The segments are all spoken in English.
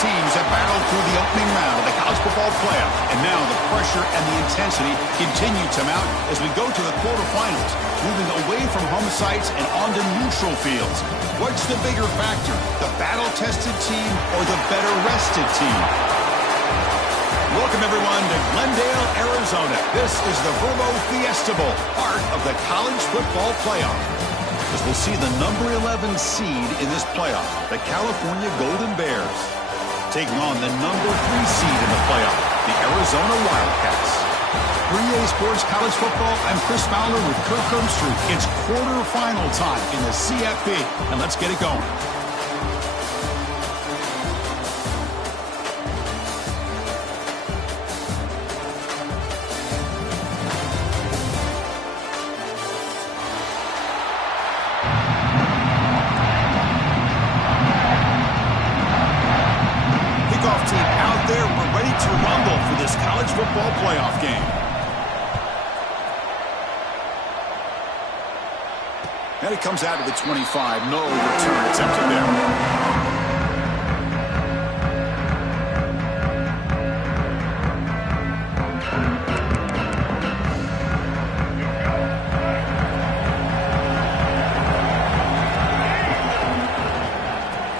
teams have battled through the opening round of the college football playoff, and now the pressure and the intensity continue to mount as we go to the quarterfinals, moving away from home sites and onto neutral fields. What's the bigger factor, the battle-tested team or the better-rested team? Welcome, everyone, to Glendale, Arizona. This is the Vrbo Fiesta Bowl, part of the college football playoff. As we'll see the number 11 seed in this playoff, the California Golden Bears, taking on the number 3 seed in the playoff, the Arizona Wildcats. For EA Sports College Football, I'm Chris Fowler with Kirk Herbstreit. It's quarterfinal time in the CFP, and let's get it going. Football playoff game. And it comes out to the 25. No return attempted there.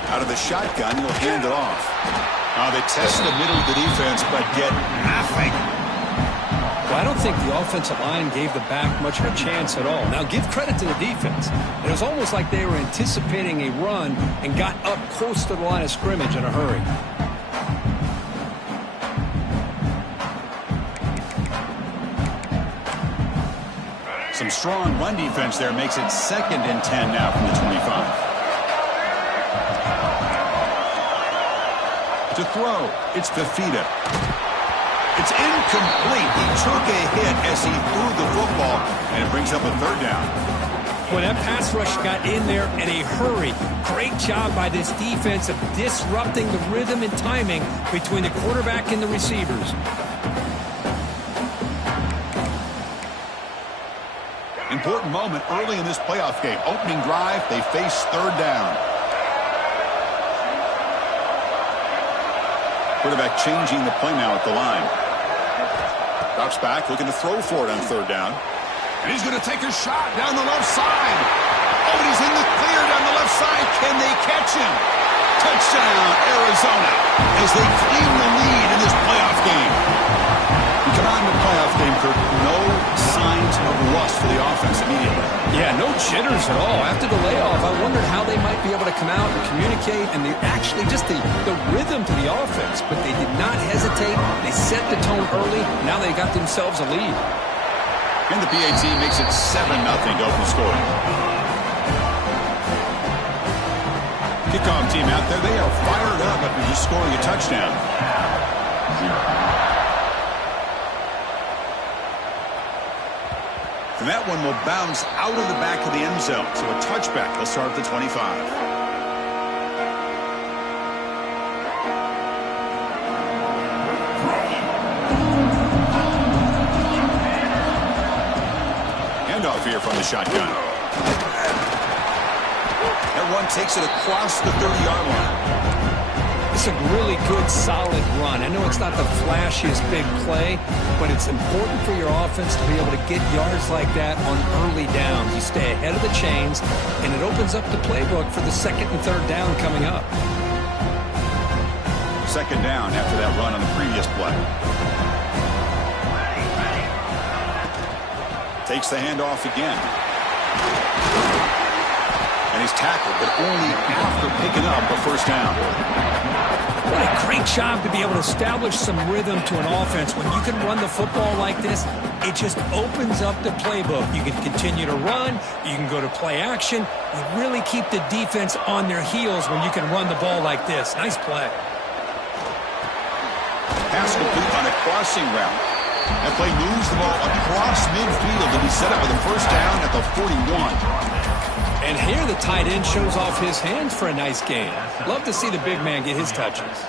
Out of the shotgun, he'll hand it off. They test the middle of the defense, but get nothing. Well, I don't think the offensive line gave the back much of a chance at all. Now, give credit to the defense. It was almost like they were anticipating a run and got up close to the line of scrimmage in a hurry. Some strong run defense there makes it 2nd and 10 now from the 25. To throw, it's Fifita. It's incomplete. He took a hit as he threw the football, and it brings up a 3rd down. When that pass rush got in there in a hurry, great job by this defense of disrupting the rhythm and timing between the quarterback and the receivers. Important moment early in this playoff game. Opening drive, they face 3rd down. Quarterback changing the play now at the line. Drops back, looking to throw for it on 3rd down. And he's going to take a shot down the left side. Oh, and he's in the clear down the left side. Can they catch him? Touchdown, Arizona, as they claim the lead in this playoff game. We come out in the playoff game, Kirk. No signs of rust for the offense immediately. Yeah, no jitters at all. After the layoff, I wondered how they might be able to come out and communicate and actually just the rhythm to the offense. But they did not hesitate. They set the tone early. Now they got themselves a lead. And the PAT makes it 7-0 to open scoring. Kickoff team out there. They are fired up after just scoring a touchdown. And that one will bounce out of the back of the end zone. So a touchback. They'll start at the 25. Handoff here from the shotgun. That run takes it across the 30-yard line. It's a really good, solid run. I know it's not the flashiest big play, but it's important for your offense to be able to get yards like that on early downs. You stay ahead of the chains, and it opens up the playbook for the 2nd and 3rd down coming up. 2nd down after that run on the previous play. Takes the handoff again. And he's tackled, but only after picking up a 1st down. What a great job to be able to establish some rhythm to an offense. When you can run the football like this, it just opens up the playbook. You can continue to run. You can go to play action. You really keep the defense on their heels when you can run the ball like this. Nice play. Pass complete on a crossing route. That play moves the ball across midfield to be set up with a 1st down at the 41. And here the tight end shows off his hands for a nice game. Love to see the big man get his touches.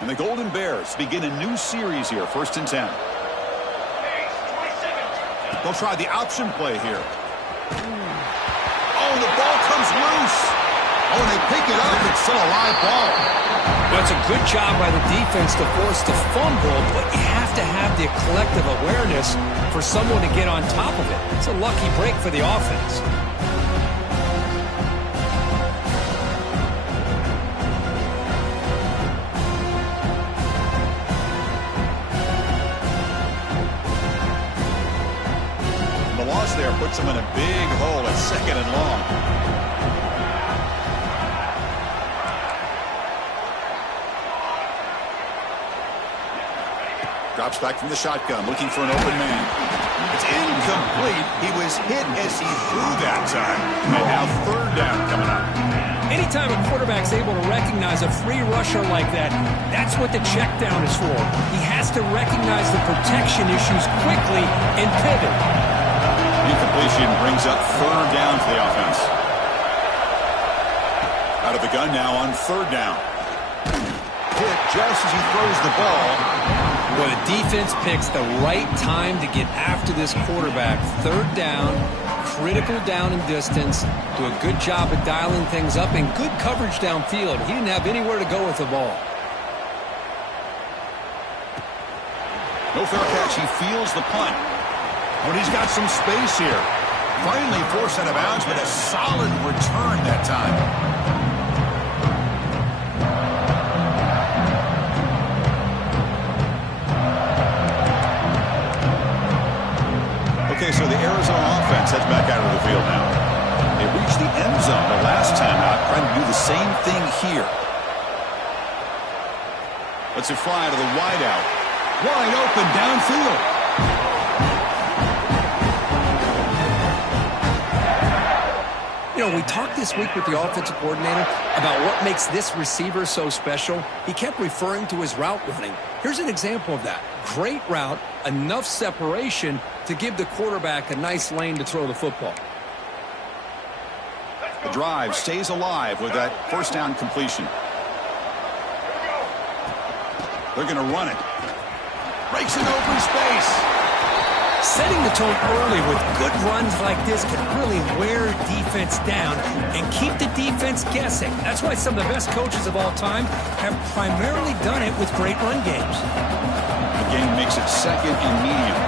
And the Golden Bears begin a new series here, 1st and 10. They'll try the option play here. Oh, the ball comes loose. Oh, and they pick it up. It's still a live ball. That's a good job by the defense to force the fumble, but you have to have the collective awareness for someone to get on top of it. It's a lucky break for the offense. The loss there puts them in a big hole at 2nd and long. Drops back from the shotgun, looking for an open man. It's incomplete. He was hit as he threw that time. And now 3rd down coming up. Anytime a quarterback's able to recognize a free rusher like that, that's what the check down is for. He has to recognize the protection issues quickly and pivot. Incompletion brings up 3rd down for the offense. Out of the gun now on 3rd down. Hit just as he throws the ball. Well, the defense picks the right time to get after this quarterback. 3rd down, critical down and distance. Do a good job of dialing things up and good coverage downfield. He didn't have anywhere to go with the ball. No fair catch. He feels the punt. But he's got some space here. Finally forced out of bounds, but a solid return that time. Okay, so the Arizona offense heads back out of the field now. They reached the end zone the last time out, trying to do the same thing here. Let's it fly to the wideout. Wide open downfield. You know, we talked this week with the offensive coordinator about what makes this receiver so special. He kept referring to his route running. Here's an example of that. Great route, enough separation to give the quarterback a nice lane to throw the football. The drive stays alive with that 1st down completion. They're going to run it. Breaks an open space. Setting the tone early with good runs like this can really wear defense down and keep the defense guessing. That's why some of the best coaches of all time have primarily done it with great run games. The game makes it 2nd and medium.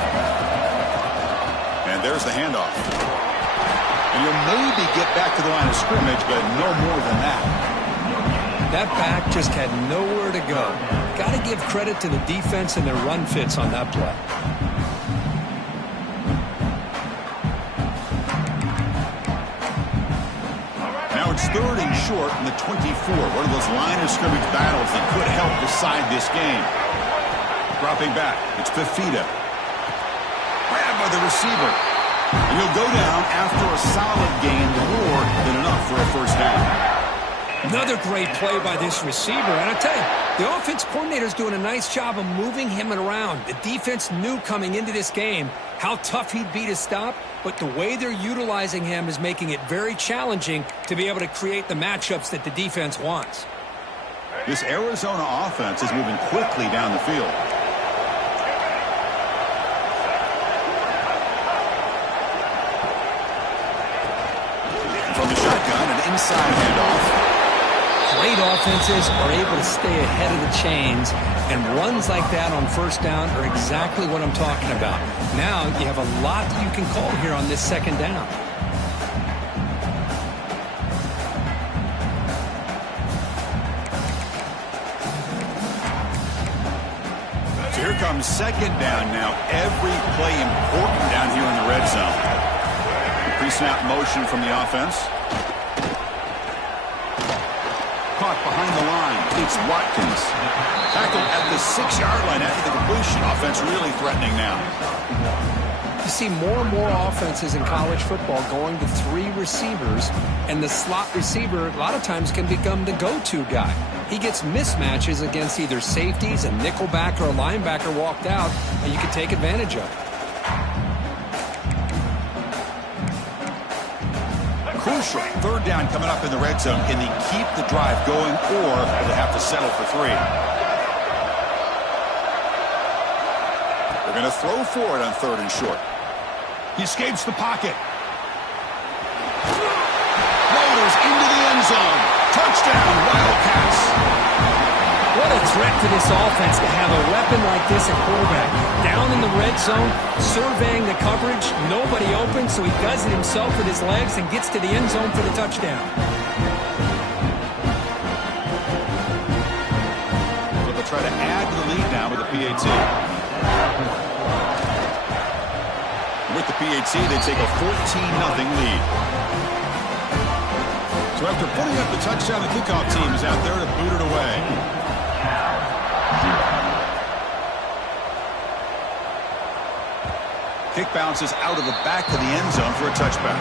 And there's the handoff. And you'll maybe get back to the line of scrimmage, but no more than that. That back just had nowhere to go. Got to give credit to the defense and their run fits on that play. It's 3rd and short in the 24. One of those line of scrimmage battles that could help decide this game. Dropping back. It's Fifita. Grabbed by the receiver. And he'll go down after a solid gain, more than enough for a 1st down. Another great play by this receiver. And I tell you, the offense coordinator's doing a nice job of moving him around. The defense knew coming into this game how tough he'd be to stop, but the way they're utilizing him is making it very challenging to be able to create the matchups that the defense wants. This Arizona offense is moving quickly down the field. From the shotgun, an inside handoff. Great offenses are able to stay ahead of the chains, and runs like that on 1st down are exactly what I'm talking about. Now you have a lot you can call here on this 2nd down. So here comes 2nd down now. Every play important down here in the red zone. Pre-snap motion from the offense. Caught behind the line. It's Watkins. Tackled at the 6-yard line after the completion. Offense really threatening now. You see more and more offenses in college football going to 3 receivers, and the slot receiver a lot of times can become the go-to guy. He gets mismatches against either safeties, a nickelback, or a linebacker walked out, and you can take advantage of it. Crucial 3rd down coming up in the red zone. Can they keep the drive going, or will they have to settle for 3? They're going to throw for it on 3rd and short. He escapes the pocket. Floaters into the end zone. Touchdown, Wildcats. What a threat to this offense to have a weapon like this at quarterback. Down in the red zone, surveying the coverage, nobody open, so he does it himself with his legs and gets to the end zone for the touchdown. So they'll try to add to the lead now with the PAT. With the PAT, they take a 14-0 lead. So after putting up the touchdown, the kickoff team is out there to boot it away. Kick bounces out of the back of the end zone for a touchback.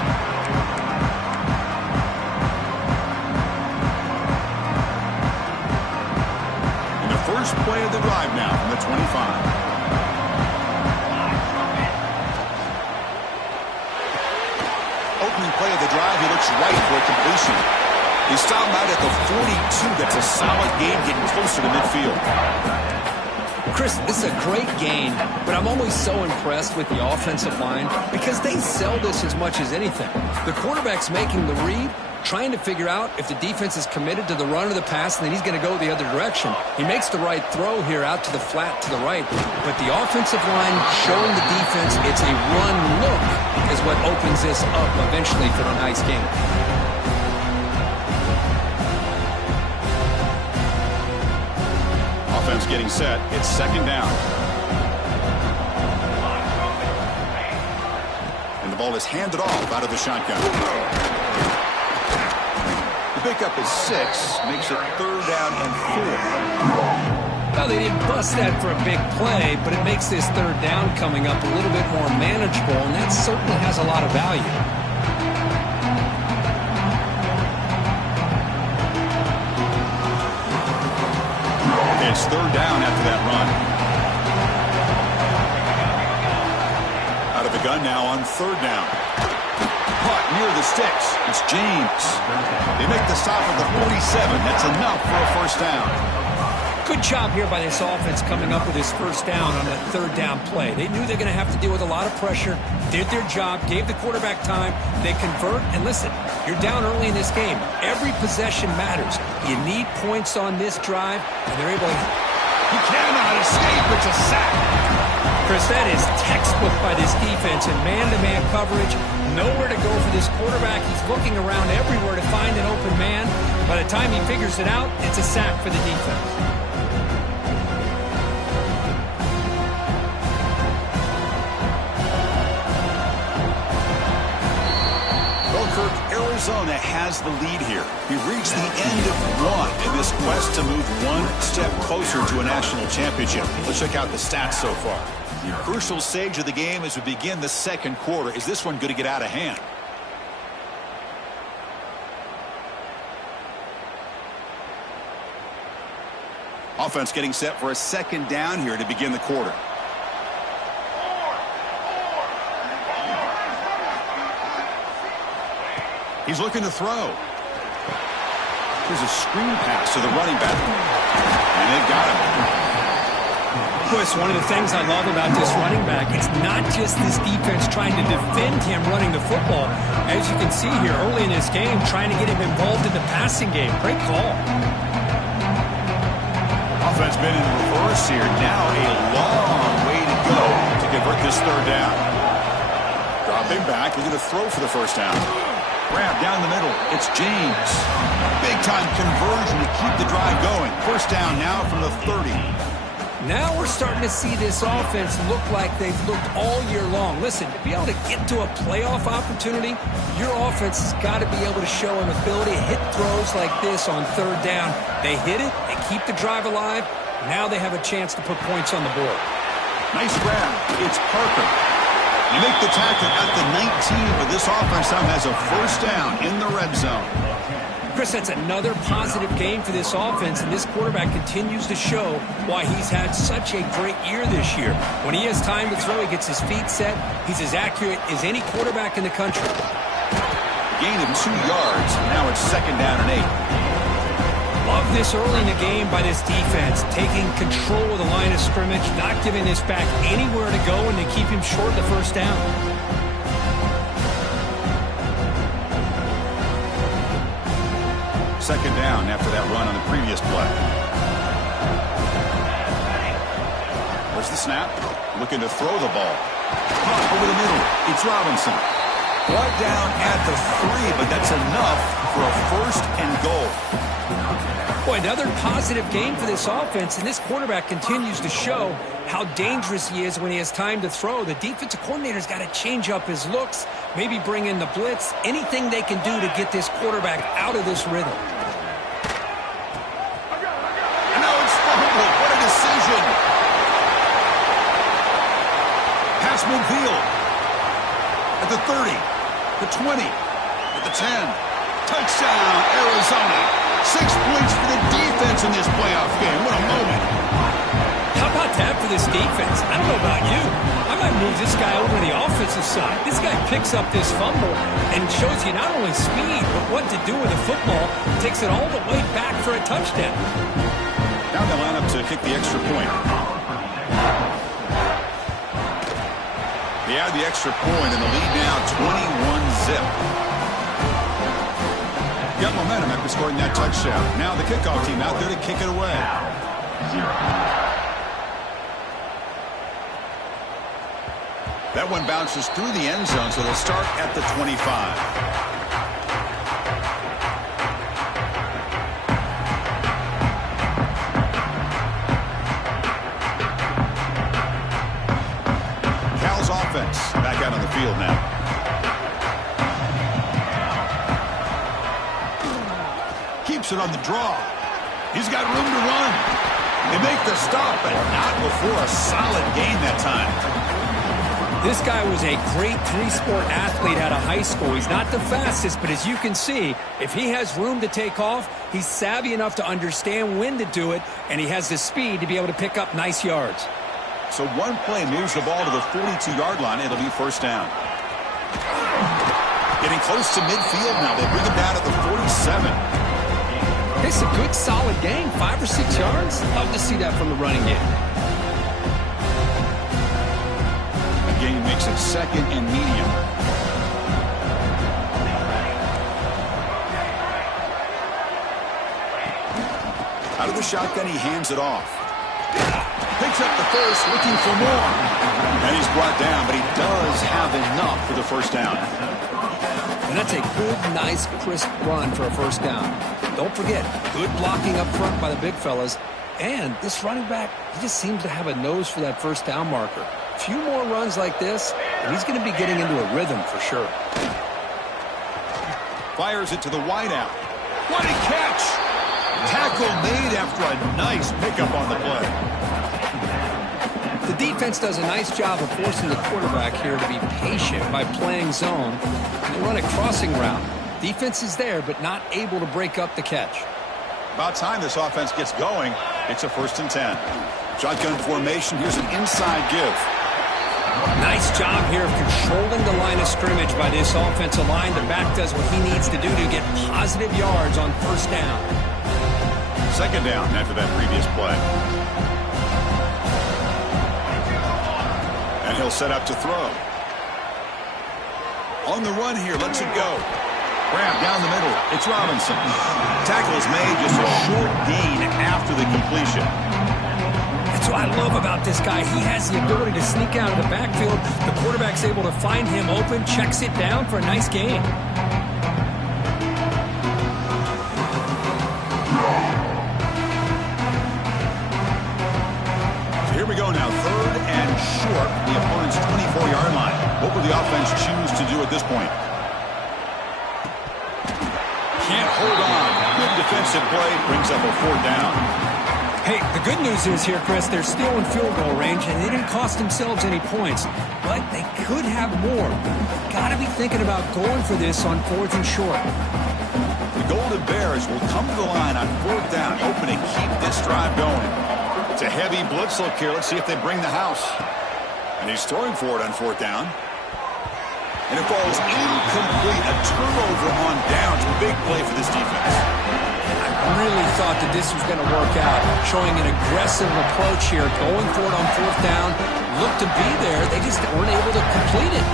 And the first play of the drive now from the 25. Opening play of the drive, he looks right for a completion. He stopped out at the 42. That's a solid gain, getting closer to midfield. Chris, this is a great game, but I'm always so impressed with the offensive line because they sell this as much as anything. The quarterback's making the read, trying to figure out if the defense is committed to the run or the pass, and then he's going to go the other direction. He makes the right throw here out to the flat to the right, but the offensive line showing the defense it's a run look is what opens this up eventually for a nice game. Offense getting set. It's second down. And the ball is handed off out of the shotgun. The pickup is 6. Makes it third down and 4. Well, they didn't bust that for a big play, but it makes this third down coming up a little bit more manageable, and that certainly has a lot of value. It's third down after that run. Out of the gun now on third down. Caught near the sticks. It's James. They make the stop at the 47. That's enough for a first down. Good job here by this offense coming up with his first down on that third down play. They knew they're going to have to deal with a lot of pressure, did their job, gave the quarterback time, they convert, and listen, you're down early in this game. Every possession matters. You need points on this drive, and they're able to... He cannot escape. It's a sack. Chris, that is textbook by this defense in man-to-man coverage. Nowhere to go for this quarterback. He's looking around everywhere to find an open man. By the time he figures it out, it's a sack for the defense. Arizona has the lead here. We've reached the end of one in this quest to move one step closer to a national championship. Let's check out the stats so far. The crucial stage of the game as we begin the second quarter. Is this one going to get out of hand? Offense getting set for a second down here to begin the quarter. He's looking to throw. There's a screen pass to the running back. And they've got him. Chris, one of the things I love about this running back, it's not just this defense trying to defend him running the football. As you can see here early in this game, trying to get him involved in the passing game. Great call. Offense been in reverse here. Now a long way to go to convert this third down. Dropping back, looking to throw for the first down. Grab down the middle. It's James. Big-time conversion to keep the drive going. First down now from the 30. Now we're starting to see this offense look like they've looked all year long. Listen, to be able to get to a playoff opportunity, your offense has got to be able to show an ability to hit throws like this on third down. They hit it. They keep the drive alive. Now they have a chance to put points on the board. Nice grab. It's Parker. You make the tackle at the 19, but this offense now has a first down in the red zone. Chris, that's another positive game for this offense, and this quarterback continues to show why he's had such a great year this year. When he has time to throw, he gets his feet set. He's as accurate as any quarterback in the country. Gain of 2 yards. Now it's second down and 8. Love this early in the game by this defense, taking control of the line of scrimmage, not giving this back anywhere to go, and to keep him short of the first down. second down after that run on the previous play. There's the snap. Looking to throw the ball. Caught over the middle. It's Robinson. Brought down at the 3, but that's enough for a first and goal. Boy, another positive game for this offense, and this quarterback continues to show how dangerous he is when he has time to throw. The defensive coordinator's got to change up his looks, maybe bring in the blitz, anything they can do to get this quarterback out of this rhythm. And now it's fumbled. What a decision. Pass midfield. At the 30, the 20, at the 10. Touchdown, Arizona. 6 points for the defense in this playoff game. What a moment. How about that for this defense? I don't know about you. I might move this guy over to the offensive side. This guy picks up this fumble and shows you not only speed, but what to do with the football. Takes it all the way back for a touchdown. Now they line up to kick the extra point. They add the extra point, and the lead now 21-zip. Got momentum after scoring that touchdown. Now the kickoff team out there to kick it away. That one bounces through the end zone, so they'll start at the 25. Back out on the field now. Keeps it on the draw. He's got room to run. They make the stop, but not before a solid gain that time. This guy was a great three-sport athlete out of high school. He's not the fastest, but as you can see, if he has room to take off, he's savvy enough to understand when to do it, and he has the speed to be able to pick up nice yards. So one play moves the ball to the 42-yard line. It'll be first down. Getting close to midfield now. They bring him down at the 47. It's a good, solid gain. 5 or 6 yards. Love to see that from the running game. The gain makes it second and medium. Out of the shotgun, he hands it off. Picks up the first, looking for more. And he's brought down, but he does have enough for the first down. And that's a good, nice, crisp run for a first down. Don't forget, good blocking up front by the big fellas. And this running back, he just seems to have a nose for that first down marker. A few more runs like this, and he's going to be getting into a rhythm for sure. Fires it to the wideout. What a catch! Tackle made after a nice pickup on the play. The defense does a nice job of forcing the quarterback here to be patient by playing zone. And they run a crossing route. Defense is there, but not able to break up the catch. About time this offense gets going. It's a 1st and 10. Shotgun formation. Here's an inside give. Nice job here of controlling the line of scrimmage by this offensive line. The back does what he needs to do to get positive yards on first down. Second down after that previous play. And he'll set up to throw. On the run here, lets it go. Grab down the middle. It's Robinson. Tackle is made, just a short gain after the completion. That's what I love about this guy. He has the ability to sneak out of the backfield. The quarterback's able to find him open, checks it down for a nice gain. Here we go now, 3rd and short, the opponent's 24-yard line. What will the offense choose to do at this point? Can't hold on. Good defensive play, brings up a 4th down. Hey, the good news is here, Chris, they're still in field goal range, and they didn't cost themselves any points. But they could have more. Got to be thinking about going for this on 4th and short. The Golden Bears will come to the line on 4th down, hoping to keep this drive going. It's a heavy blitz look here. Let's see if they bring the house. And he's throwing for it on 4th down. And it falls incomplete. A turnover on downs. Big play for this defense. I really thought that this was going to work out. Showing an aggressive approach here. Going for it on 4th down. Looked to be there. They just weren't able to complete it.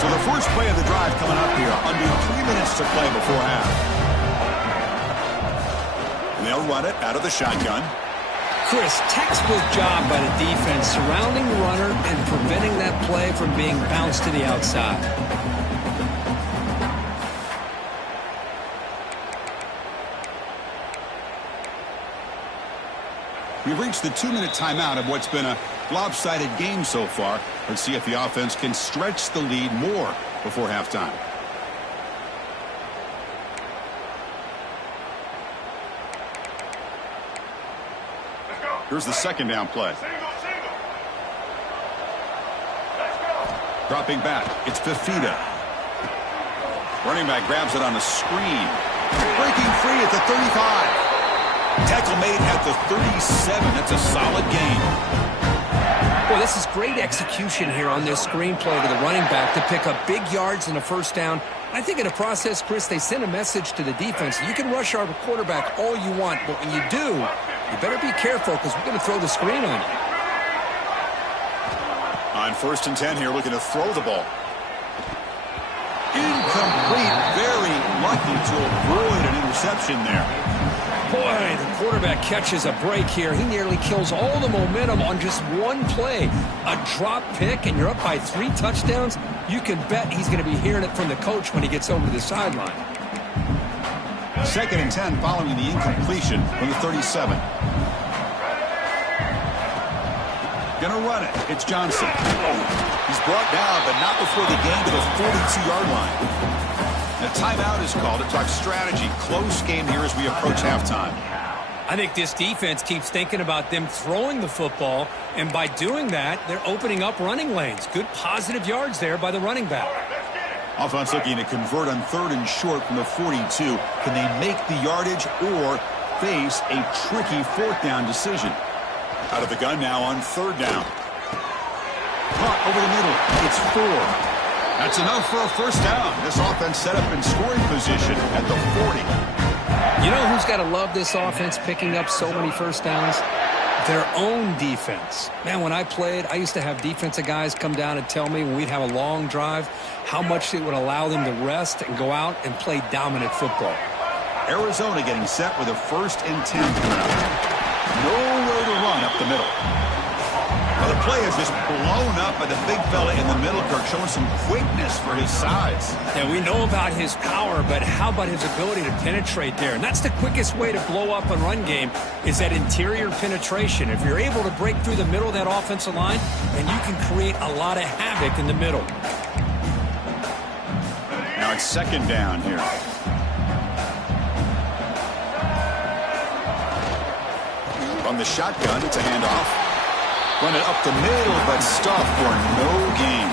So the first play of the drive coming up here. Under 3 minutes to play before half. they'll run it out of the shotgun. Chris, textbook job by the defense surrounding the runner and preventing that play from being bounced to the outside. We've reached the 2-minute timeout of what's been a lopsided game so far. Let's see if the offense can stretch the lead more before halftime. Here's the second down play. Dropping back, it's Fifita. Running back grabs it on a screen. Breaking free at the 35. Tackle made at the 37. That's a solid gain. Well, this is great execution here on this screen play to the running back to pick up big yards and a first down. I think in the process, Chris, they send a message to the defense. You can rush our quarterback all you want, but when you do, you better be careful because we're going to throw the screen on you. On 1st and 10 here, looking to throw the ball. Incomplete. Very lucky to avoid an interception there. Boy, the quarterback catches a break here. He nearly kills all the momentum on just one play. A drop pick, and you're up by 3 touchdowns. You can bet he's going to be hearing it from the coach when he gets over to the sideline. 2nd and 10 following the incompletion from the 37. Gonna run it. It's Johnson. He's brought down, but not before the gain to the 42-yard line. The timeout is called to talk strategy. Close game here as we approach halftime. I think this defense keeps thinking about them throwing the football, and by doing that, they're opening up running lanes. Good positive yards there by the running back. Offense looking to convert on 3rd and short from the 42. Can they make the yardage or face a tricky 4th down decision? Out of the gun now on 3rd down. Caught over the middle. It's 4. That's enough for a first down. This offense set up in scoring position at the 40. You know who's got to love this offense picking up so many first downs? Their own defense. Man, when I played, I used to have defensive guys come down and tell me when we'd have a long drive how much it would allow them to rest and go out and play dominant football. Arizona getting set with a 1st and 10 coming up. Nowhere to run up the middle. Well, the play is just blown up by the big fella in the middle, Kirk, showing some quickness for his size. Yeah, we know about his power, but how about his ability to penetrate there? And that's the quickest way to blow up a run game is that interior penetration. If you're able to break through the middle of that offensive line, then you can create a lot of havoc in the middle. Now it's 2nd down here. From the shotgun, it's a handoff. Run it up the middle, but stuffed for no gain.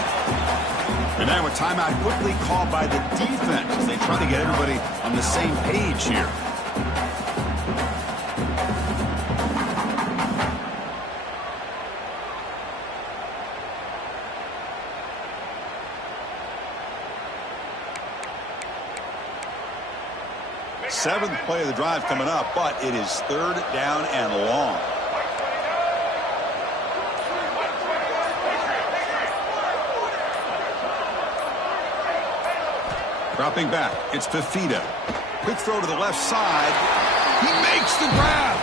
And now a timeout quickly called by the defense as they try to get everybody on the same page here. Seventh play of the drive coming up, but it is 3rd down and long. Dropping back, it's Fifita. Quick throw to the left side. He makes the grab.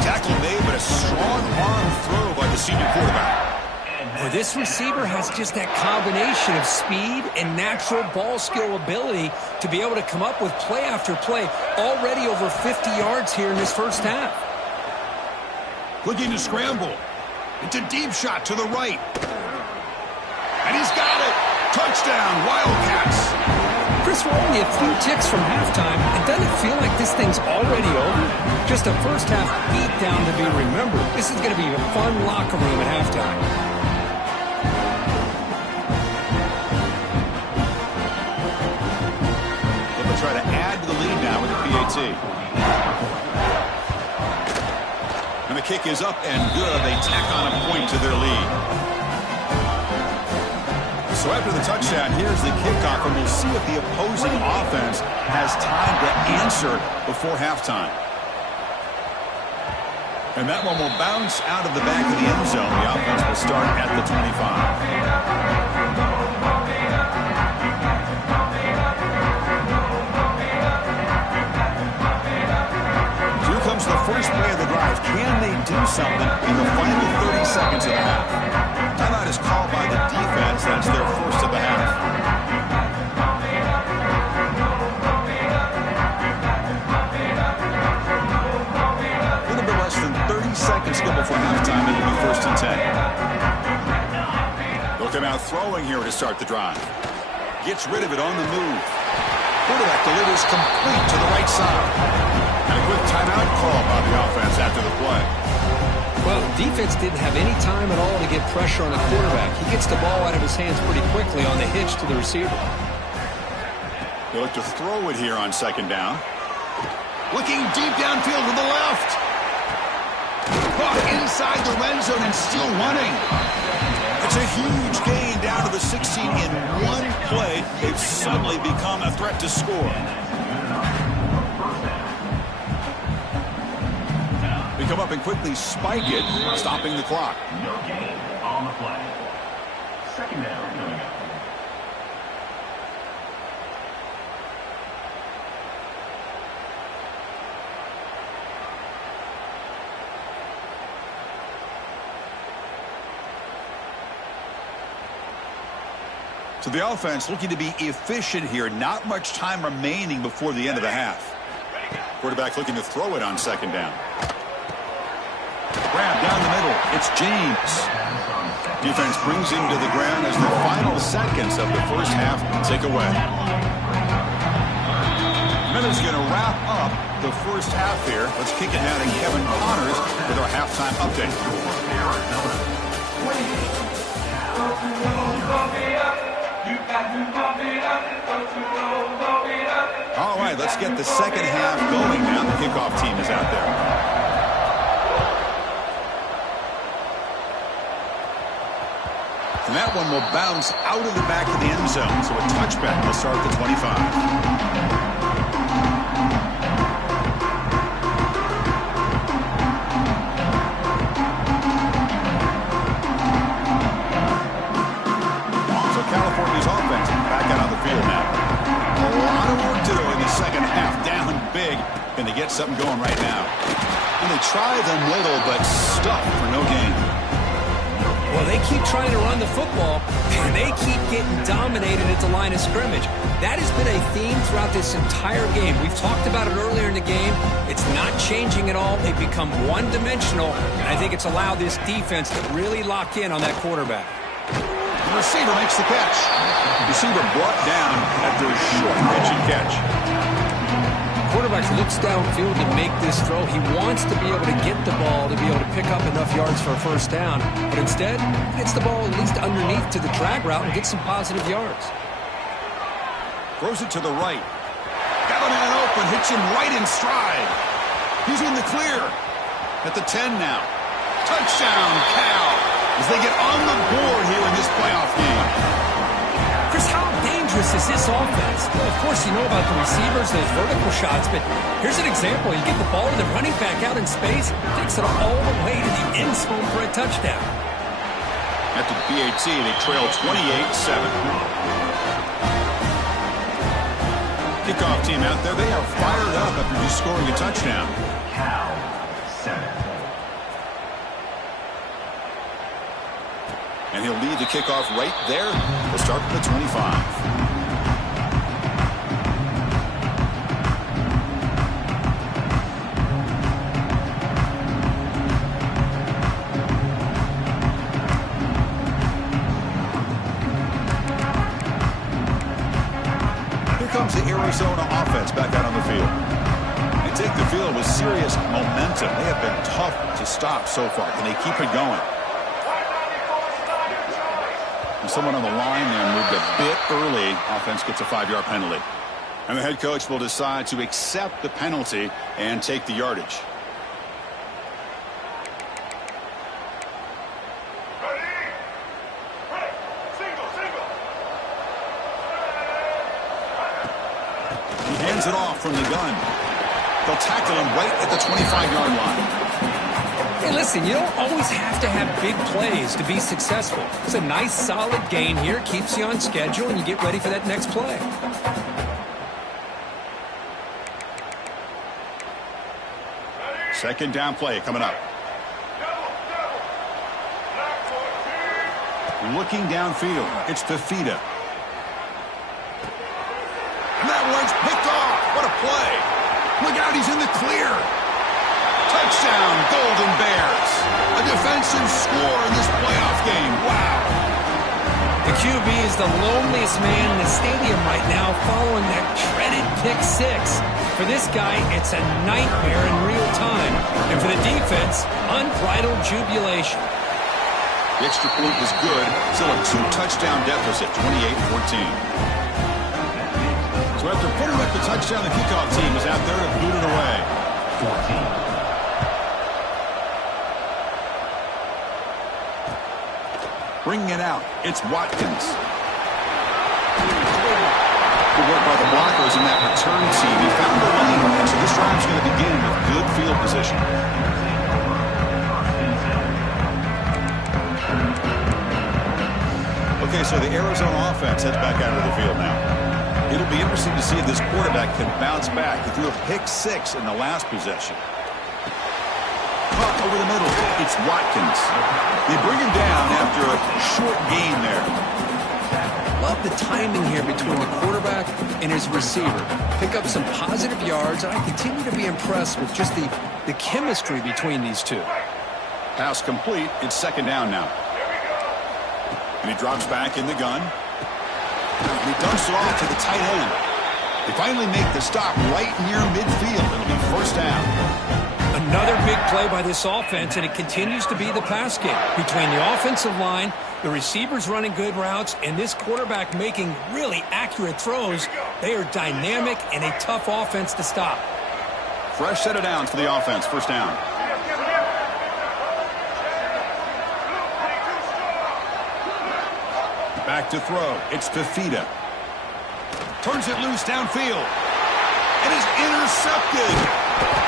Tackle made, but a strong arm throw by the senior quarterback. Well, this receiver has just that combination of speed and natural ball skill ability to be able to come up with play after play. Already over 50 yards here in this first half. Looking to scramble. It's a deep shot to the right. And he's got it. Touchdown, Wildcats. Chris, we're only a few ticks from halftime. It doesn't feel like this thing's already over. Just a first half beatdown to be remembered. This is going to be a fun locker room at halftime. Try to add to the lead now with the PAT. And the kick is up and good. They tack on a point to their lead. So after the touchdown, here's the kickoff, and we'll see if the opposing offense has time to answer before halftime. And that one will bounce out of the back of the end zone. The offense will start at the 25. something in the final 30 seconds of the half. Timeout is called by the defense. That's their first of the half. A little bit less than 30 seconds to go before halftime. It'll be 1st and 10. Look at him out throwing here to start the drive. Gets rid of it on the move. Quarterback delivers complete to the right side. And a quick timeout call by the offense after the play. Well, defense didn't have any time at all to get pressure on the quarterback. He gets the ball out of his hands pretty quickly on the hitch to the receiver. They look to throw it here on 2nd down. Looking deep downfield to the left. Caught inside the red zone and still running. It's a huge gain down to the 16 in one play. They've suddenly become a threat to score. They come up and quickly spike it, stopping the clock. No gain on the play. 2nd down coming up. So the offense looking to be efficient here. Not much time remaining before the end of the half. Quarterback looking to throw it on 2nd down. Grab down the middle. It's James. Defense brings him to the ground as the final seconds of the first half tick away. Miller's going to wrap up the first half here. Let's kick it out to Kevin Connors with our halftime update. All right, let's get the second half going now. The kickoff team is out there. And that one will bounce out of the back of the end zone. So a touchback will start the 25. California's offense back out on the field now. A lot of work to do in the second half. Down big, and they get something going right now. And they try the middle, but stuck for no gain. Well, they keep trying to run the football, and they keep getting dominated at the line of scrimmage. That has been a theme throughout this entire game. We've talked about it earlier in the game. It's not changing at all. They've become one-dimensional, and I think it's allowed this defense to really lock in on that quarterback. The receiver makes the catch. Receiver brought down after a short pitch and catch. Quarterback looks downfield to make this throw. He wants to be able to get the ball to be able to pick up enough yards for a 1st down. But instead, he gets the ball at least underneath to the drag route and gets some positive yards. Throws it to the right. Got a man open. Hits him right in stride. He's in the clear. At the 10 now. Touchdown, Cal. As they get on the board here in this playoff game. Chris, how dangerous is this offense? Well, of course, you know about the receivers, those vertical shots, but here's an example. You get the ball to the running back out in space, takes it all the way to the end zone for a touchdown. At the PAT, they trail 28-7. Kickoff team out there, they are fired up after just scoring a touchdown. Cal, 7. And he'll lead the kickoff right there. We'll start from the 25. Here comes the Arizona offense back out on the field. They take the field with serious momentum. They have been tough to stop so far. Can they keep it going? Someone on the line there moved a bit early. Offense gets a 5-yard penalty. And the head coach will decide to accept the penalty and take the yardage. He hands it off from the gun. They'll tackle him right at the 25-yard line. Hey, listen, you don't always have to have big plays to be successful. It's a nice, solid gain here. Keeps you on schedule, and you get ready for that next play. Second down play coming up. looking downfield. It's Fifita. And that one's picked off. What a play. Look out, he's in the clear. Touchdown, Golden Bears. A defensive score in this playoff game. Wow. The QB is the loneliest man in the stadium right now following that dreaded pick six. For this guy, it's a nightmare in real time. And for the defense, unbridled jubilation. The extra point was good. Still a 2-touchdown deficit, 28-14. So after putting up the touchdown, the kickoff team is out there to boot it away. 14. Bringing it out, it's Watkins. Good work by the blockers in that return team. He found the lane, and so this drive's going to begin with good field position. Okay, so the Arizona offense heads back out of the field now. It'll be interesting to see if this quarterback can bounce back. He threw a pick six in the last possession. Caught over the middle. It's Watkins. They bring him down after a short gain there. Love the timing here between the quarterback and his receiver. Pick up some positive yards, and I continue to be impressed with just the chemistry between these two. Pass complete. It's second down now. And he drops back in the gun. And he dumps it off to the tight end. They finally make the stop right near midfield. It'll be first down. Another big play by this offense, and it continues to be the pass game. Between the offensive line, the receivers running good routes, and this quarterback making really accurate throws, they are dynamic and a tough offense to stop. Fresh set of downs for the offense. First down. Back to throw. It's Fifita. Turns it loose downfield. And is intercepted.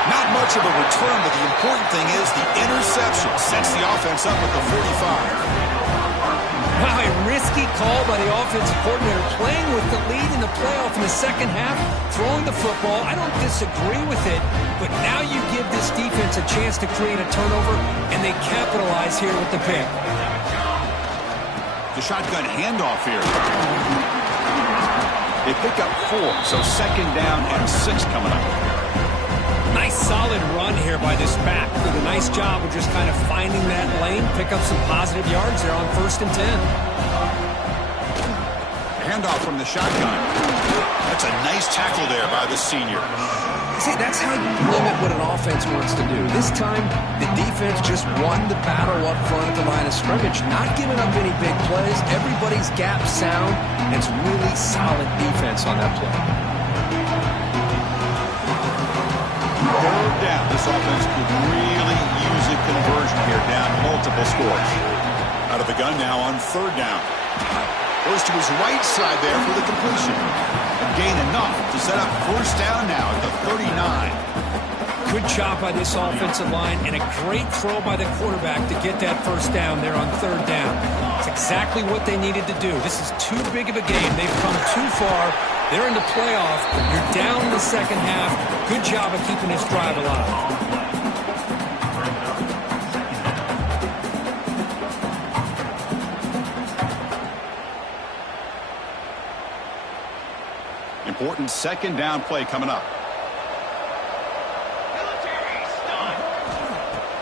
Not much of a return, but the important thing is the interception sets the offense up at the 45. Wow, a risky call by the offensive coordinator, playing with the lead in the playoff in the second half, throwing the football. I don't disagree with it, but now you give this defense a chance to create a turnover, and they capitalize here with the pick. The shotgun handoff here. They pick up 4, so second down and 6 coming up. Nice solid run here by this back. Did a nice job of just kind of finding that lane, pick up some positive yards there on 1st and 10. Handoff from the shotgun. That's a nice tackle there by the senior. See, that's how you limit what an offense wants to do. This time, the defense just won the battle up front at the line of scrimmage, not giving up any big plays. Everybody's gap sound, and it's really solid defense on that play. Third down. This offense could really use a conversion here, down multiple scores. Out of the gun now on 3rd down. Goes to his right side there for the completion. And gain enough to set up first down now at the 39. Good job by this offensive line, and a great throw by the quarterback to get that first down there on 3rd down. It's exactly what they needed to do. This is too big of a game. They've come too far. They're in the playoff. You're down in the second half. Good job of keeping this drive alive. Important second down play coming up.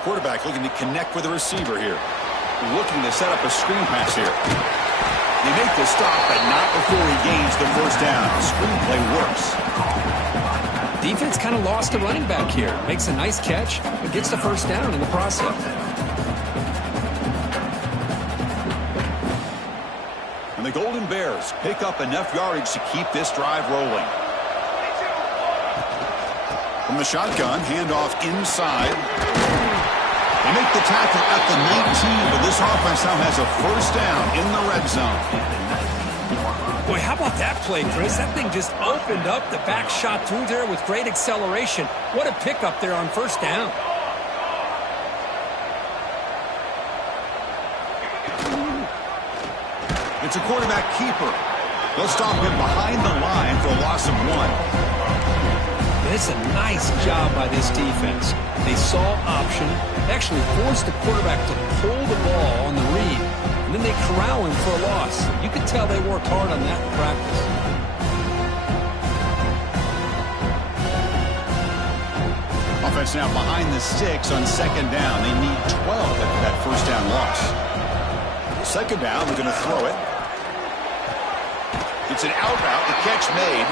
Quarterback looking to connect with the receiver here. Looking to set up a screen pass here. They make the stop, but not before he gains the first down. The screen play works. Defense kind of lost the running back here. Makes a nice catch, but gets the first down in the process. And the Golden Bears pick up enough yardage to keep this drive rolling. From the shotgun, handoff inside. They make the tackle at the 19, but this offense now has a first down in the red zone. Boy, how about that play, Chris? That thing just opened up. The back shot through there with great acceleration. What a pickup there on first down. It's a quarterback keeper. They'll stop him behind the line for a loss of 1. It's a nice job by this defense. They saw option, actually forced the quarterback to pull the ball on the read. and then they corral him for a loss. You can tell they worked hard on that in practice. Offense now behind the sticks on second down. They need 12 after that first down loss. Second down, they're going to throw it. It's an out route, the catch made,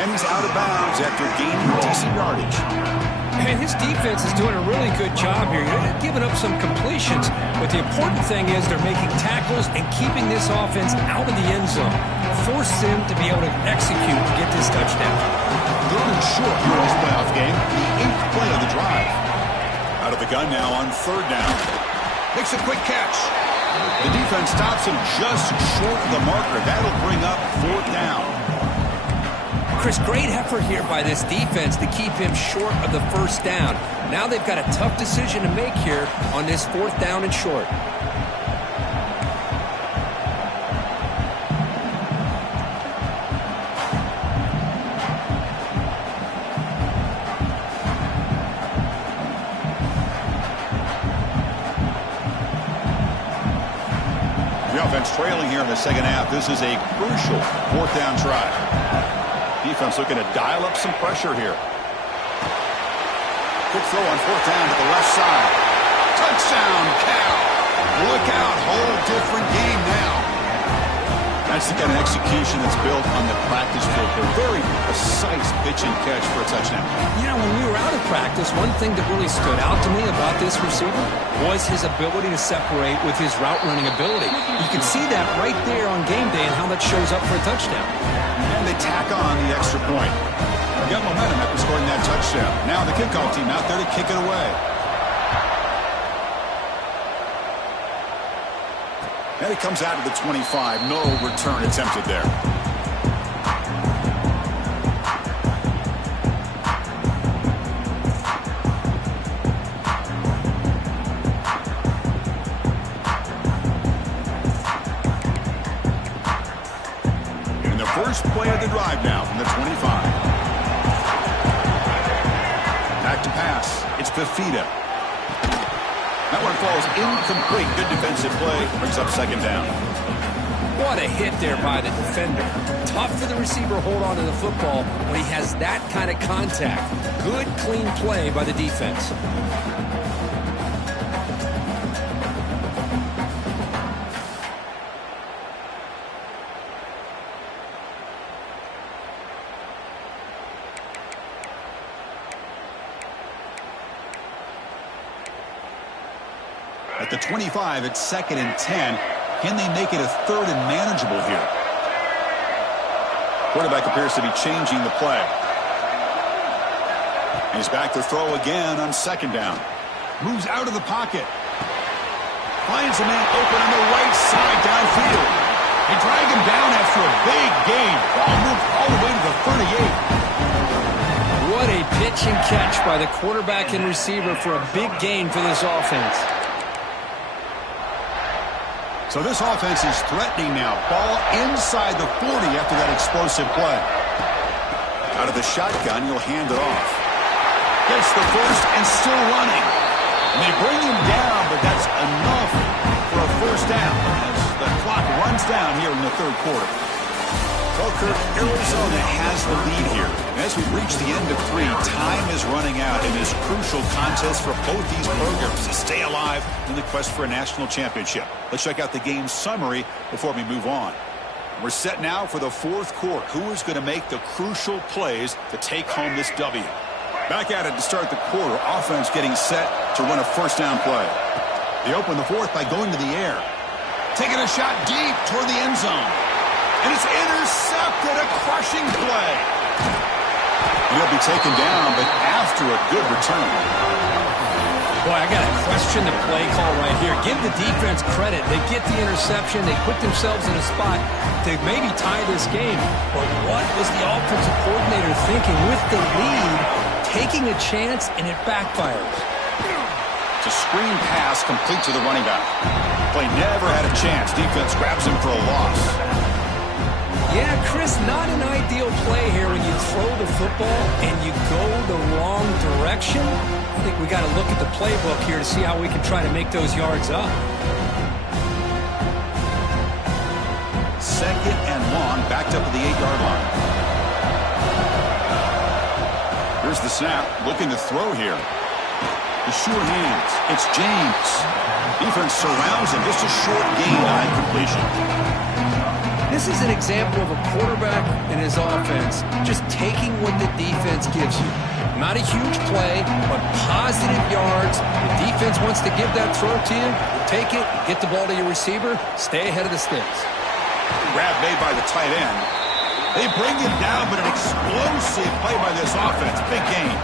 and he's out of bounds after gaining decent yardage. And his defense is doing a really good job here. They're giving up some completions, but the important thing is they're making tackles and keeping this offense out of the end zone. Force them to be able to execute and get this touchdown. Third and short here in this playoff game, the 8th play of the drive. Out of the gun now on third down. Makes a quick catch. The defense stops him just short of the marker. That'll bring up fourth down. Chris, great effort here by this defense to keep him short of the first down. Now they've got a tough decision to make here on this fourth down and short. The offense trailing here in the second half. This is a crucial fourth down try. Defense looking to dial up some pressure here. Quick throw on fourth down to the left side. Touchdown, Cal. Look out, whole different game now. That's the kind of execution that's built on the practice field. A very precise pitch and catch for a touchdown. You know, when we were out of practice, one thing that really stood out to me about this receiver was his ability to separate with his route running ability. You can see that right there on game day and how that shows up for a touchdown. And they tack on the extra point. Got momentum after scoring that touchdown. Now the kickoff team out there to kick it away. And it comes out of the 25. No return attempted there. In the first play of the drive now from the 25. Back to pass. It's Fifita. That one falls incomplete. Good defensive play. Brings up second down. What a hit there by the defender. Tough for the receiver to hold on to the football when he has that kind of contact. Good, clean play by the defense. At the 25, it's second and 10. Can they make it a third and manageable here? Quarterback appears to be changing the play. He's back to throw again on second down. Moves out of the pocket. Finds a man open on the right side downfield. They drag him down after a big gain. Ball moved all the way to the 38. What a pitch and catch by the quarterback and receiver for a big gain for this offense. So this offense is threatening now. Ball inside the 40 after that explosive play. Out of the shotgun, he'll hand it off. Gets the first and still running. And they bring him down, but that's enough for a first down as the clock runs down here in the third quarter. Well, Kirk, Arizona has the lead here. As we reach the end of 3, time is running out in this crucial contest for both these programs to stay alive in the quest for a national championship. Let's check out the game summary before we move on. We're set now for the fourth quarter. Who is going to make the crucial plays to take home this W? Back at it to start the quarter. Offense getting set to run a first down play. They open the fourth by going to the air. Taking a shot deep toward the end zone. And it's intercepted, a crushing play. He'll be taken down, but after a good return. Boy, I got to question the play call right here. Give the defense credit. They get the interception. They put themselves in a spot to maybe tie this game. But what was the offensive coordinator thinking with the lead, taking a chance, and it backfires? It's a screen pass complete to the running back. Play never had a chance. Defense grabs him for a loss. Yeah, Chris, not an ideal play here when you throw the football and you go the wrong direction. I think we got to look at the playbook here to see how we can try to make those yards up. Second and long, backed up at the 8-yard line. Here's the snap, looking to throw here. The sure hands. It's James. Defense surrounds him. Just a short gain on completion. This is an example of a quarterback and his offense just taking what the defense gives you. Not a huge play, but positive yards. The defense wants to give that throw to you. Take it, get the ball to your receiver, stay ahead of the sticks. Grab made by the tight end. They bring him down, but an explosive play by this offense. Big gain.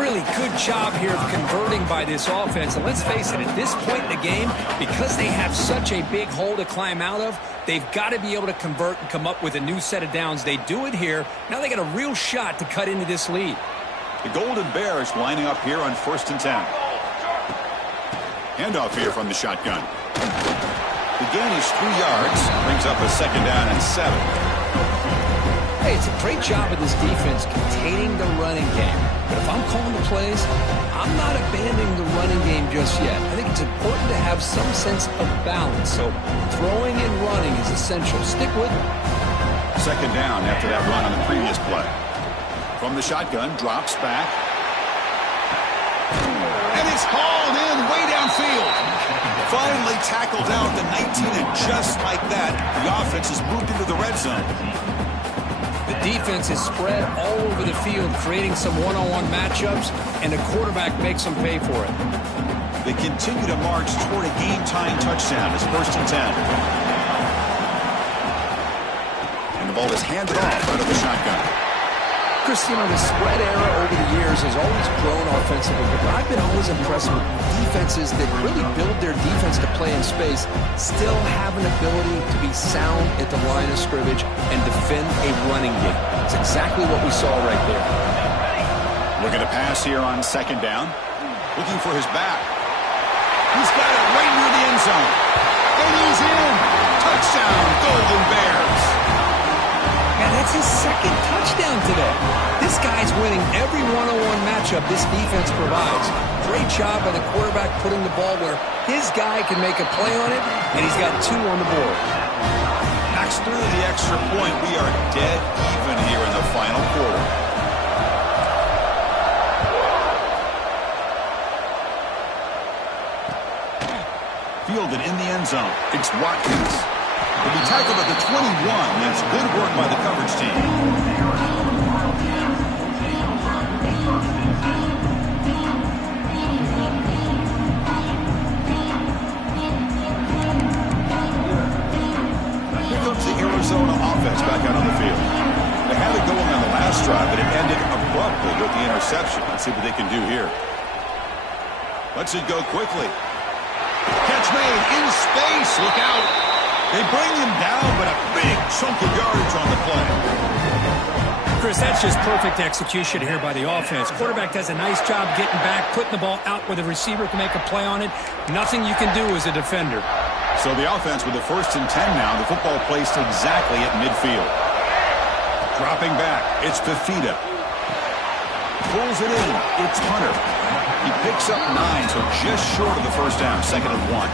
Really good job here of converting by this offense. And let's face it, at this point in the game, because they have such a big hole to climb out of, they've got to be able to convert and come up with a new set of downs. They do it here. Now they got a real shot to cut into this lead. The Golden Bears lining up here on 1st and 10. Handoff here from the shotgun. The gain is 3 yards. Brings up a 2nd down and 7. Hey, it's a great job of this defense containing the running game. But if I'm calling the plays, I'm not abandoning the running game just yet. I think it's important to have some sense of balance. So throwing and running is essential. Stick with it. 2nd down after that run on the previous play. From the shotgun, drops back. And it's hauled in way downfield. Finally tackled down at the 19, and just like that, the offense has moved into the red zone. The defense is spread all over the field, creating some one-on-one matchups, and the quarterback makes them pay for it. They continue to march toward a game-tying touchdown. It's 1st and 10. And the ball is handed off out of the shotgun. Chris, you know, the spread era over the years has always grown offensively, but I've been always impressed with defenses that really build their defense to play in space, still have an ability to be sound at the line of scrimmage and defend a running game. That's exactly what we saw right there. Looking to pass here on 2nd down. Looking for his back. He's got it right near the end zone. And he's in. Touchdown, Golden Bears. That's his 2nd touchdown today. This guy's winning every one-on-one matchup this defense provides. Great job by the quarterback putting the ball where his guy can make a play on it, and he's got 2 on the board. Knocks through the extra point. We are dead even here in the final quarter. Fielded in the end zone. It's Watkins. He'll be tackled at the 21. That's good work by the coverage team. Here comes the Arizona offense back out on the field. They had it going on the last drive, but it ended abruptly with the interception. Let's see what they can do here. Lets it go quickly. Catch made in space. Look out. They bring him down, but a big chunk of yardage on the play. Chris, that's just perfect execution here by the offense. Quarterback does a nice job getting back, putting the ball out where the receiver can make a play on it. Nothing you can do as a defender. So the offense with the 1st and 10 now. The football placed exactly at midfield. Dropping back, it's Fifita. Pulls it in, it's Hunter. He picks up 9, so just short of the 1st down, 2nd and 1.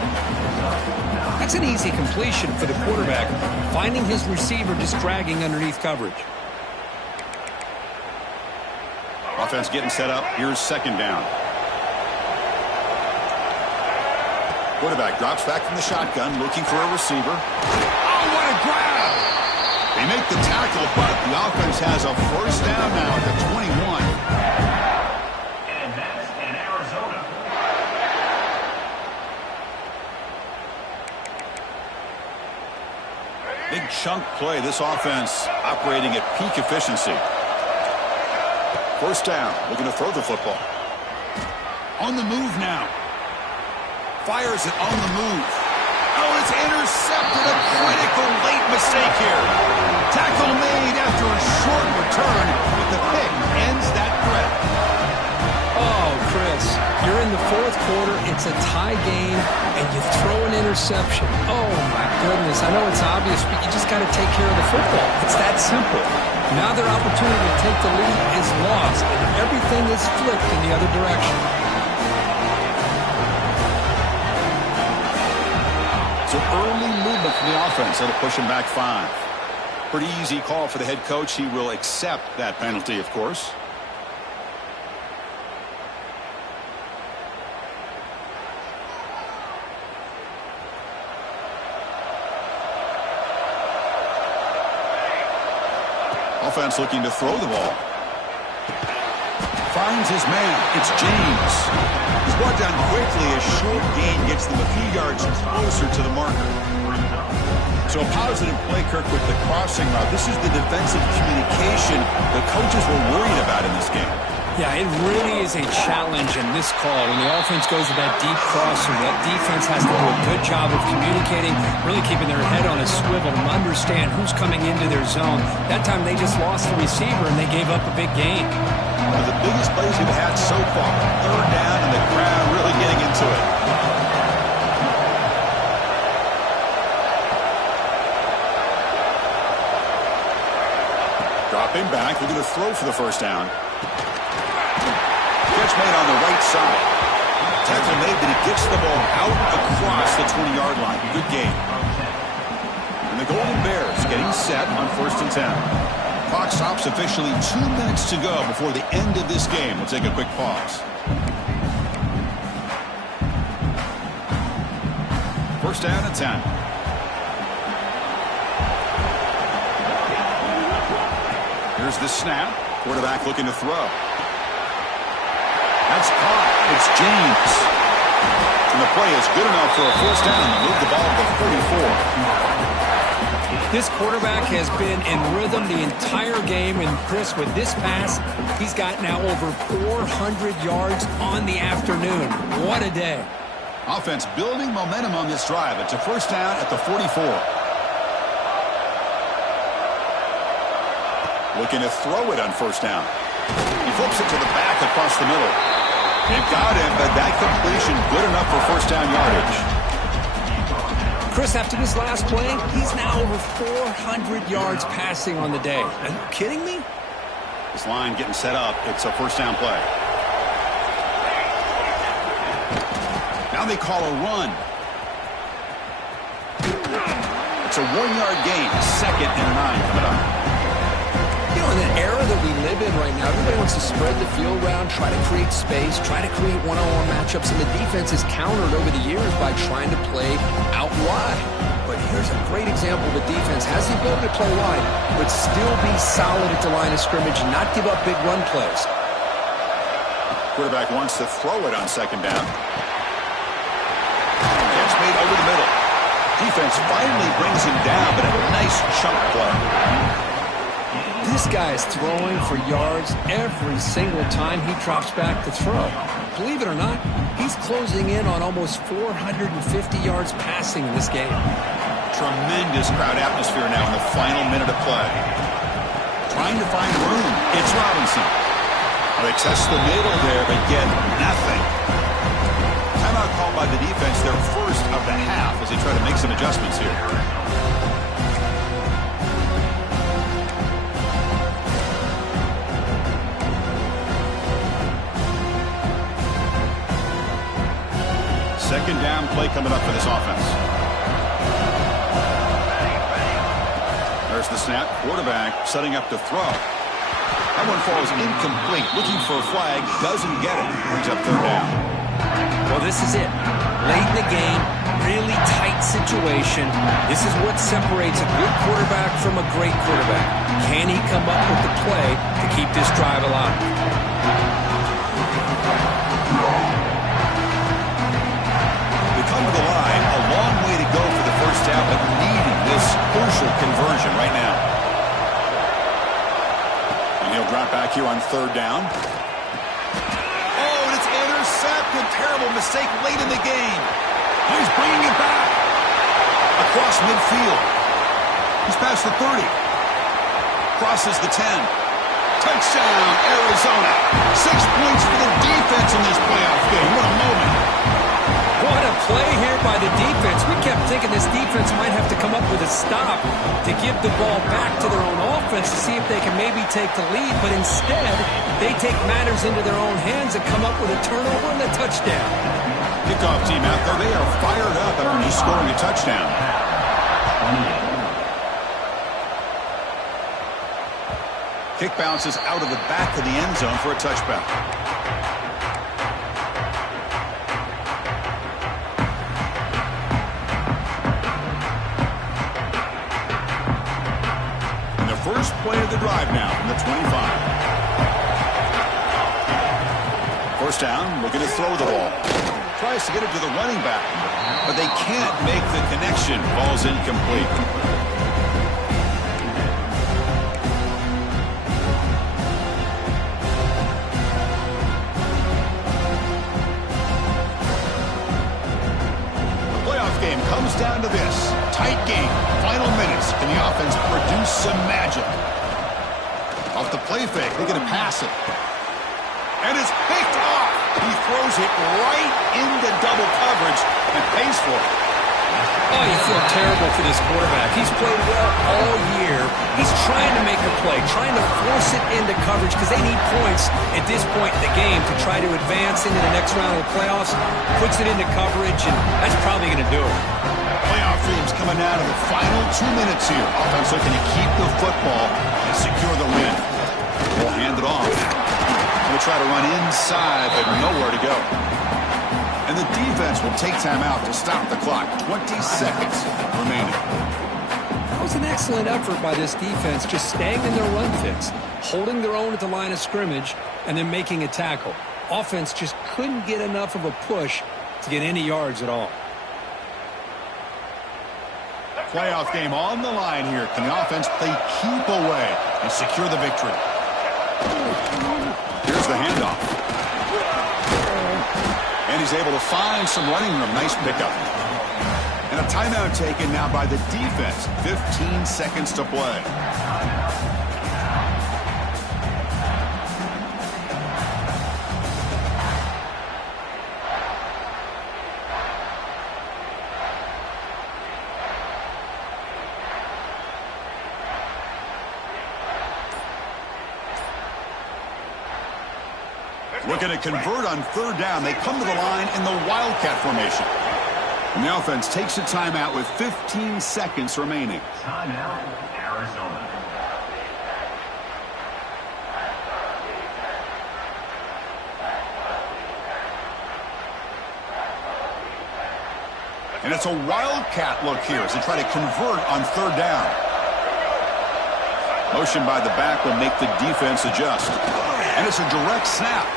That's an easy completion for the quarterback, finding his receiver just dragging underneath coverage. Offense getting set up. Here's 2nd down. Quarterback drops back from the shotgun, looking for a receiver. Oh, what a grab! They make the tackle, but the offense has a 1st down now at the 21. And that's in Arizona. Big chunk play. This offense operating at peak efficiency. 1st down. Looking to throw the football. On the move now. Fires it on the move. Oh, it's intercepted. A critical late mistake here. Tackle made after a short return, but the pick ends that threat. Oh, Chris, you're in the 4th quarter. It's a tie game, and you throw an interception. Oh, my goodness. I know it's obvious, but you just got to take care of the football. It's that simple. Now their opportunity to take the lead is lost, and everything is flipped in the other direction. So early movement from the offense. That'll push him back 5. Pretty easy call for the head coach. He will accept that penalty, of course. Offense looking to throw the ball. Finds his man. It's James. He's brought down quickly. A short gain gets them a few yards closer to the marker. So a positive play, Kirk, with the crossing route. This is the defensive communication the coaches were worried about in this game. Yeah, it really is a challenge in this call. When the offense goes with that deep crosser, that defense has to do a good job of communicating, really keeping their head on a swivel and understand who's coming into their zone. That time they just lost the receiver and they gave up a big gain. One of the biggest plays we've had so far. 3rd down and the crowd really getting into it. Dropping back, looking to throw for the 1st down. Catch made on the right side. Tackle made, but he gets the ball out across the 20-yard line. Good game. And the Golden Bears getting set on 1st and 10. Clock stops officially 2 minutes to go before the end of this game. We'll take a quick pause. 1st down and 10. Here's the snap. Quarterback looking to throw. That's caught. It's James. And the play is good enough for a 1st down to move the ball to the 44. This quarterback has been in rhythm the entire game, and Chris, with this pass, he's got now over 400 yards on the afternoon. What a day. Offense building momentum on this drive. It's a 1st down at the 44. Looking to throw it on 1st down. He flips it to the back across the middle. They've got him, but that completion good enough for 1st down yardage. Chris, after this last play, he's now over 400 yards passing on the day. Are you kidding me? This line getting set up. It's a 1st down play. Now they call a run. It's a 1-yard gain. 2nd and 9 coming up. You know, in the era that we live in right now, everybody wants to spread the field around, try to create space, try to create one-on-one matchups, and the defense is countered over the years by trying to play out wide. But here's a great example. The defense has the ability to play wide, but still be solid at the line of scrimmage and not give up big run plays. Quarterback wants to throw it on 2nd down. Catch made over the middle. Defense finally brings him down, but a nice chunk play. This guy is throwing for yards every single time he drops back to throw. Believe it or not, he's closing in on almost 450 yards passing in this game. Tremendous crowd atmosphere now in the final minute of play. Trying to find room. It's Robinson. They test the middle there, but get nothing. Timeout called by the defense, their 1st of the half, as they try to make some adjustments here. Second down play coming up for this offense. There's the snap. Quarterback setting up to throw. That one falls incomplete. Looking for a flag. Doesn't get it. Brings up 3rd down. Well, this is it. Late in the game, really tight situation. This is what separates a good quarterback from a great quarterback. Can he come up with the play to keep this drive alive? Come to the line, a long way to go for the 1st down, but needing this crucial conversion right now. And he'll drop back here on 3rd down. Oh, and it's intercepted. Terrible mistake late in the game. He's bringing it back. Across midfield. He's past the 30. Crosses the 10. Touchdown, Arizona. 6 points for the defense in this playoff game. What a moment. What a play here by the defense. We kept thinking this this defense might have to come up with a stop to give the ball back to their own offense to see if they can maybe take the lead, but instead they take matters into their own hands and come up with a turnover and a touchdown. Kickoff team out there, they are fired up after just scoring a touchdown. Kick bounces out of the back of the end zone for a touchback. And the first play of the drive now from the 25. First down, looking to throw the ball. Tries to get it to the running back, but they can't make the connection. Ball's incomplete. Game comes down to this. Tight game. Final minutes. Can the offense produce some magic? Off the play fake. They're going to pass it. And it's picked off. He throws it right into double coverage and pays for it. Oh, you feel terrible for this quarterback. He's played well all year. He's trying to make a play, trying to force it into coverage because they need points at this point in the game to try to advance into the next round of the playoffs. Puts it into coverage, and that's probably going to do it. Playoff dreams coming out of the final 2 minutes here. Offense looking to keep the football and secure the win. We'll hand it off. We'll try to run inside, but nowhere to go. And the defense will take time out to stop the clock. 20 seconds remaining. That was an excellent effort by this defense, just staying in their run fits, holding their own at the line of scrimmage, and then making a tackle. Offense just couldn't get enough of a push to get any yards at all. Playoff game on the line here. Can the offense play keep away and secure the victory? Here's the handoff. And he's able to find some running room. Nice pickup. And a timeout taken now by the defense. 15 seconds to play. Looking to convert on third down. They come to the line in the Wildcat formation. And the offense takes a timeout with 15 seconds remaining. Timeout, Arizona. And it's a Wildcat look here as they try to convert on third down. Motion by the back will make the defense adjust. And it's a direct snap.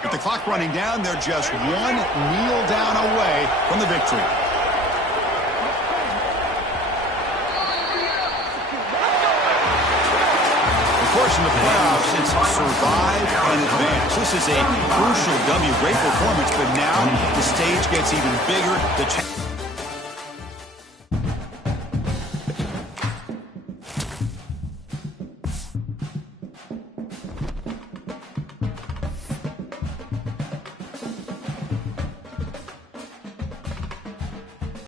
With the clock running down, they're just one kneel down away from the victory. Of course, in the playoffs, it's survive and advance. This is a crucial W. Great performance, but now the stage gets even bigger. The